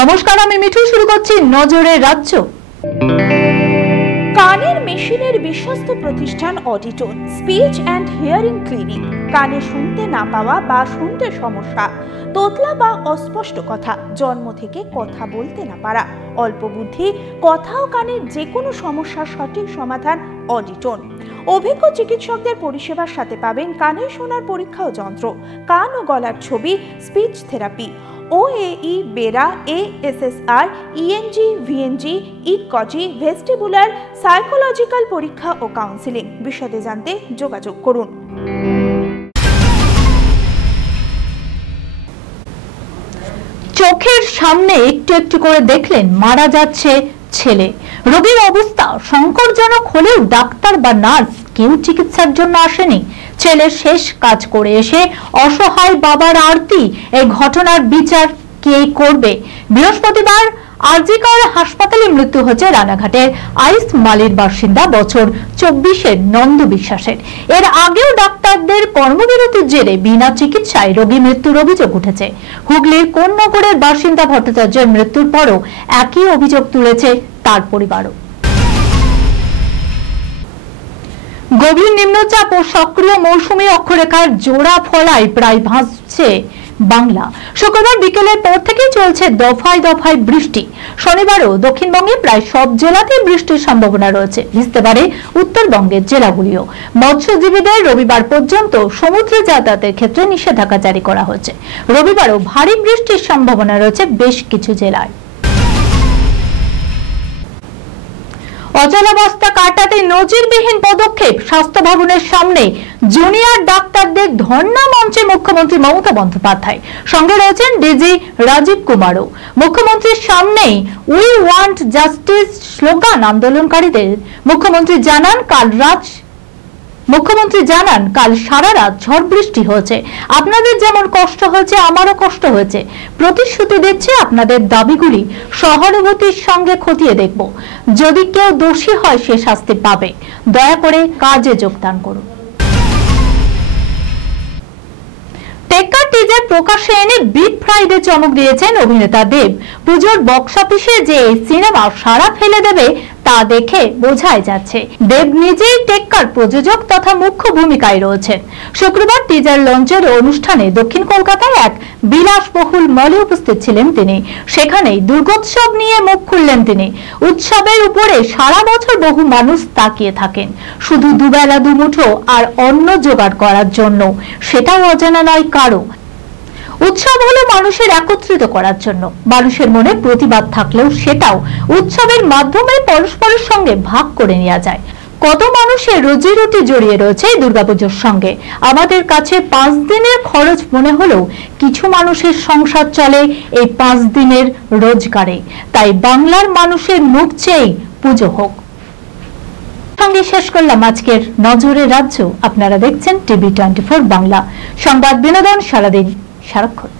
নমস্কার, আমি মিঠু। শুরু করছি নজরের রাজ্য। কানের মেশিনের বিশ্বস্ত প্রতিষ্ঠান Auditone speech and hearing clinic. কানে শুনতে না পাওয়া বা শুনতে সমস্যা, তোতলা বা অস্পষ্ট কথা, জন্ম থেকে কথা বলতে না পারা, অল্প বুদ্ধি, কথা ও কানের যে কোনো সমস্যার সঠিক সমাধান অডিটোন। অভিজ্ঞ চিকিৎসকদের পরিষেবার সাথে পাবেন কানে শোনার পরীক্ষা ও যন্ত্র, কান ও গলার ছবি, speech therapy, OAE, BERA, ASSR, ENG, VNG, ইকজি, ভেস্টিবুলার, সাইকোলজিক্যাল পরীক্ষা ও কাউন্সিলিং। বিশদে জানতে যোগাযোগ করুন। চোখের সামনে একটু একটু করে দেখলেন মারা যাচ্ছে ছেলে। রোগীর অবস্থা সংকটজনক হলেও ডাক্তার বা নার্স কেউ চিকিৎসার জন্য আসেনি। ছেলের শেষ কাজ করে এসে অসহায় বাবার আরতি। এই ঘটনার বিচার কে করবে? বৃহস্পতিবার আরজিকর হাসপাতালে মৃত্যু হয়েছে রানাঘাটের আইস মালির বাসিন্দা বছর 24-এর নন্দ বিশ্বাসের। এর আগেও ডাক্তারদের কর্মবিরতির জেরে বিনা চিকিৎসায় রোগী মৃত্যুর অভিযোগ উঠেছে। হুগলির কোন্নগরের বাসিন্দা ভট্টাচার্যের মৃত্যুর পরও একই অভিযোগ তুলেছে তার পরিবারও। গভীর নিম্নচাপ ও সক্রিয় মৌসুমী অক্ষরেখার জোড়া ফলায় প্রায় ভাসছে বাংলা। শুক্রবার বিকেলের পর থেকে চলছে দফায় দফায় বৃষ্টি। শনিবারও দক্ষিণবঙ্গে প্রায় সব জেলাতেই বৃষ্টির সম্ভাবনা রয়েছে। ভিজতে পারে উত্তরবঙ্গের জেলাগুলিও। মৎস্যজীবীদের রবিবার পর্যন্ত সমুদ্রে যাতায়াতের ক্ষেত্রে নিষেধাজ্ঞা জারি করা হয়েছে। রবিবারও ভারী বৃষ্টির সম্ভাবনা রয়েছে বেশ কিছু জেলায়। অচলাবস্থা কাটাতে নজিরবিহীন পদক্ষেপ। স্বাস্থ্য ভবনের সামনে জুনিয়র ডাক্তারদের ধর্ণা মঞ্চে মুখ্যমন্ত্রী মমতা বন্দ্যোপাধ্যায়, সঙ্গে রয়েছেন ডিজি রাজীব কুমারও। মুখ্যমন্ত্রীর সামনেই উই ওয়ান্ট জাস্টিস স্লোগান আন্দোলনকারীদের। মুখ্যমন্ত্রী জানান কাল সারা রাত ঝড় বৃষ্টি হয়েছে। আপনাদের যেমন কষ্ট হয়েছে আমারও কষ্ট হয়েছে। প্রতিশ্রুতি দিচ্ছি আপনাদের দাবিগুলি সহানুভূতির সঙ্গে খতিয়ে দেখব। যদি কেউ দোষী হয় সে শাস্তি পাবে। দয়া করে কাজে যোগদান করুন। টেক্কার টিজার প্রকাশে এনে বিগ ফ্রাইডে চমক দিয়েছেন অভিনেতা দেব। পুজোর বক্স অফিসে যে এই সিনেমা সাড়া ফেলে দেবে তা দেখে বোঝাই যাচ্ছে। দেব নিজেই টেক্কার প্রযোজক তথা মুখ্য ভূমিকায় রয়েছেন। শুক্রবার টিজার লঞ্চের অনুষ্ঠানে দক্ষিণ কলকাতায় এক বিলাসবহুল মলে উপস্থিত ছিলেন তিনি। সেখানেই দুর্গোৎসব নিয়ে মুখ খুললেন তিনি। উৎসবের উপরে সারা বছর বহু মানুষ তাকিয়ে থাকেন, শুধু দুবেলা দুমুঠো আর অন্ন জোগাড় করার জন্য। সেটাও অজানা নয় কারো। উৎসব হলো মানুষের একত্রিত করার জন্য। মানুষের মনে প্রতিবাদ থাকলেও সেটাও উৎসবের মাধ্যমে পরস্পরের সঙ্গে ভাগ করে নেওয়া যায়। কত মানুষের রোজি রুটি জড়িয়ে রয়েছে এই দুর্গাপুজোর সঙ্গে। আমাদের কাছে 5 দিনের খরচ মনে হলেও কিছু মানুষের সংসার চলে এই 5 দিনের রোজগারে। তাই বাংলার মানুষের মুখ চেয়েই পুজো হোক। সঙ্গে শেষ করলাম আজকের নজরের রাজ্য। আপনারা দেখছেন টিভি 24 বাংলা। সংবাদ বিনোদন সারাদিন সারাক্ষণ।